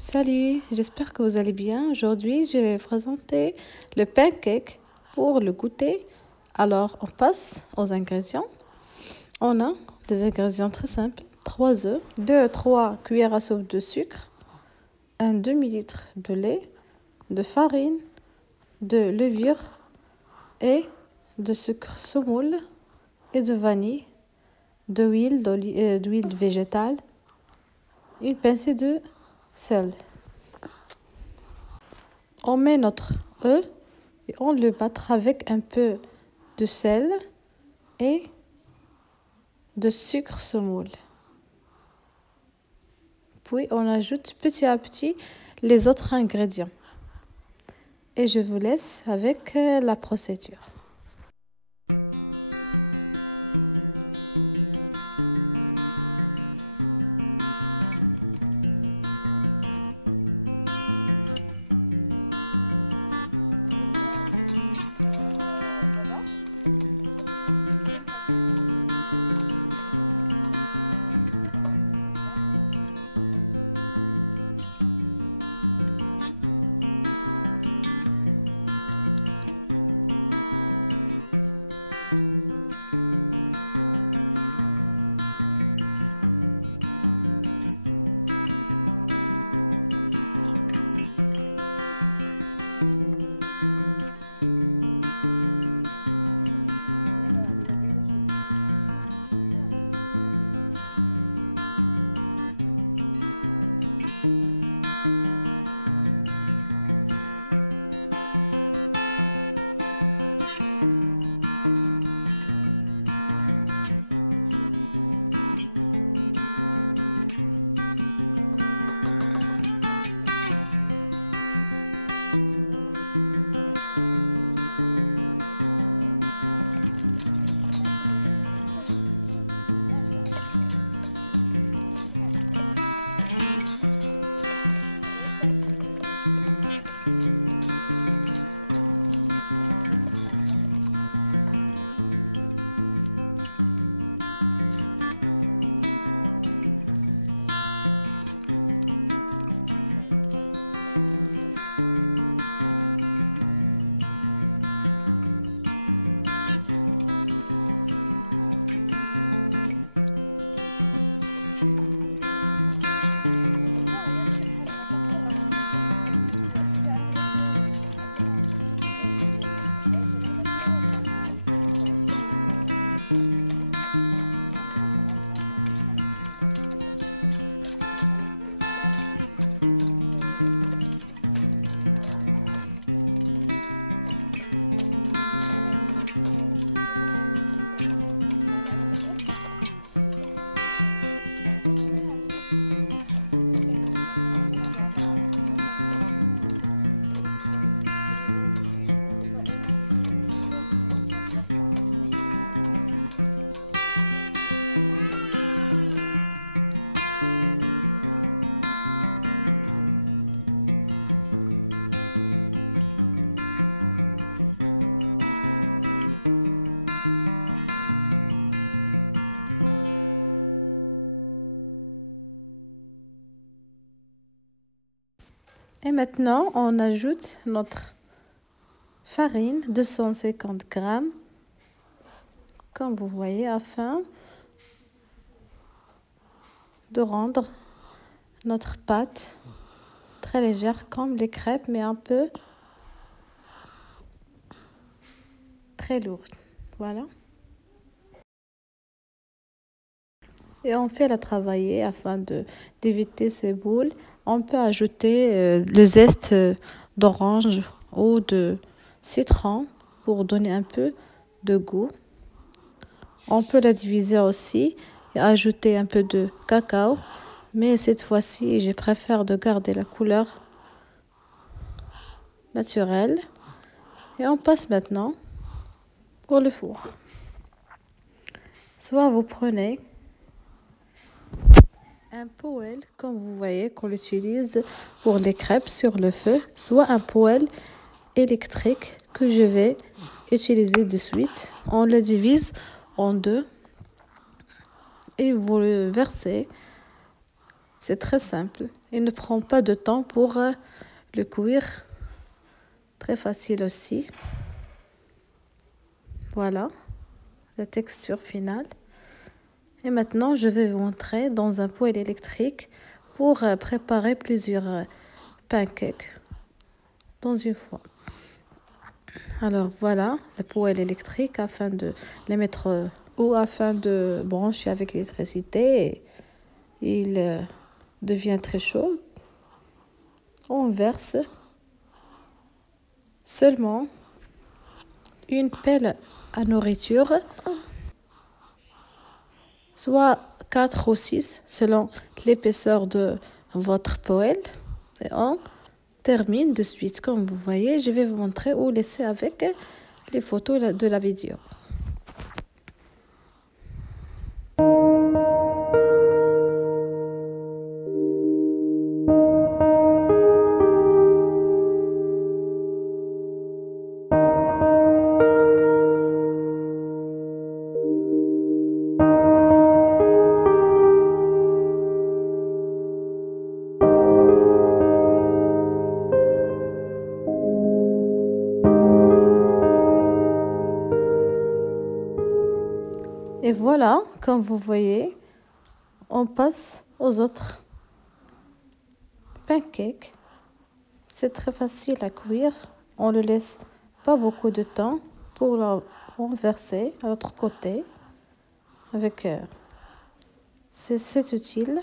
Salut, j'espère que vous allez bien. Aujourd'hui, je vais vous présenter le pancake pour le goûter. Alors, on passe aux ingrédients. On a des ingrédients très simples. 3 œufs, 2 à 3 cuillères à soupe de sucre, un demi-litre de lait, de farine, de levure et de sucre semoule et de vanille, d'huile végétale, une pincée de sel. On met notre œuf et on le battra avec un peu de sel et de sucre semoule. Puis on ajoute petit à petit les autres ingrédients. Et je vous laisse avec la procédure. Et maintenant, on ajoute notre farine, 250 g, comme vous voyez, afin de rendre notre pâte très légère comme les crêpes, mais un peu très lourde. Voilà. Et on fait la travailler afin d'éviter ces boules. On peut ajouter le zeste d'orange ou de citron pour donner un peu de goût. On peut la diviser aussi et ajouter un peu de cacao. Mais cette fois-ci, je préfère de garder la couleur naturelle. Et on passe maintenant pour le four. Soit vous prenez un poêle, comme vous voyez, qu'on utilise pour les crêpes sur le feu, soit un poêle électrique que je vais utiliser de suite. On le divise en deux et vous le versez. C'est très simple. Il ne prend pas de temps pour le cuire. Très facile aussi. Voilà la texture finale. Et maintenant, je vais vous montrer dans un poêle électrique pour préparer plusieurs pancakes dans une fois. Alors voilà le poêle électrique afin de les mettre ou afin de brancher avec l'électricité. Il devient très chaud. On verse seulement une pelle à nourriture, soit 4 ou 6 selon l'épaisseur de votre poêle. Et on termine de suite. Comme vous voyez, je vais vous montrer ou laisser avec les photos de la vidéo. Et voilà, comme vous voyez, on passe aux autres pancakes. C'est très facile à cuire. On ne laisse pas beaucoup de temps pour le renverser à l'autre côté. Avec c'est utile.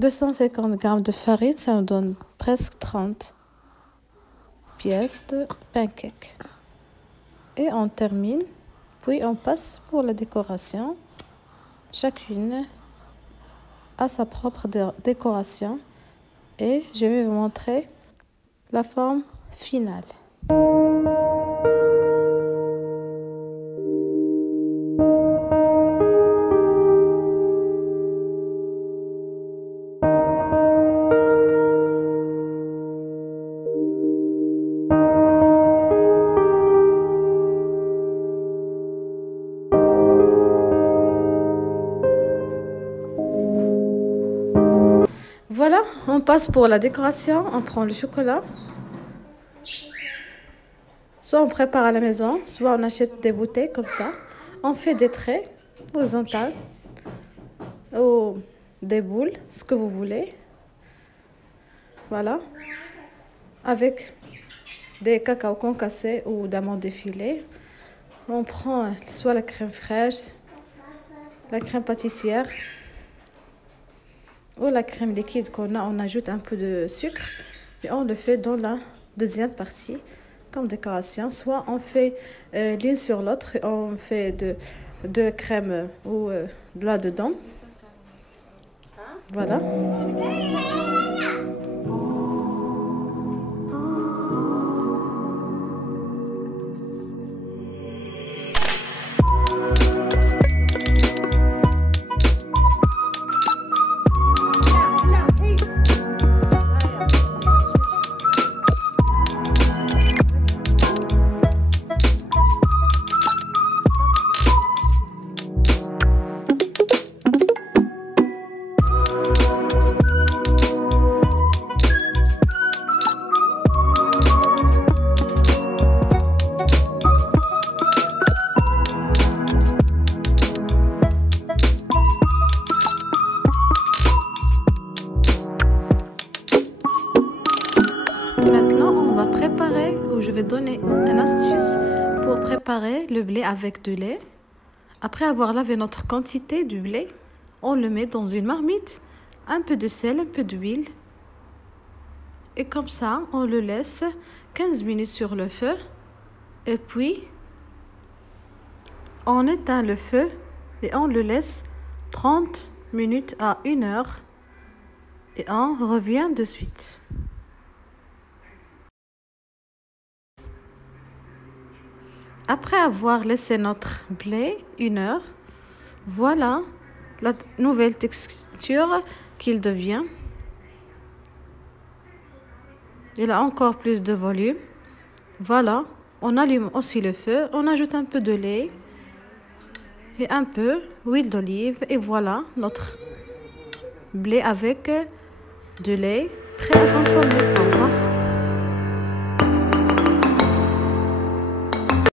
250 g de farine, ça nous donne presque 30 pièces de pancakes. Et on termine, puis on passe pour la décoration. Chacune a sa propre décoration et je vais vous montrer la forme finale. Voilà, on passe pour la décoration. On prend le chocolat. Soit on prépare à la maison, soit on achète des bouteilles comme ça. On fait des traits horizontaux ou des boules, ce que vous voulez. Voilà. Avec des cacao concassés ou d'amandes défilées. On prend soit la crème fraîche, la crème pâtissière ou la crème liquide qu'on a. On ajoute un peu de sucre et on le fait dans la deuxième partie comme décoration. Soit on fait l'une sur l'autre, on fait de crème ou là-dedans. Voilà. Maintenant, on va préparer, ou je vais donner une astuce pour préparer le blé avec du lait. Après avoir lavé notre quantité du blé, on le met dans une marmite, un peu de sel, un peu d'huile. Et comme ça, on le laisse 15 minutes sur le feu. Et puis, on éteint le feu et on le laisse 30 minutes à 1 heure. Et on revient de suite. Après avoir laissé notre blé 1 heure, voilà la nouvelle texture qu'il devient. Il a encore plus de volume. Voilà, on allume aussi le feu, on ajoute un peu de lait et un peu d'huile d'olive et voilà notre blé avec de lait prêt à consommer. Au revoir.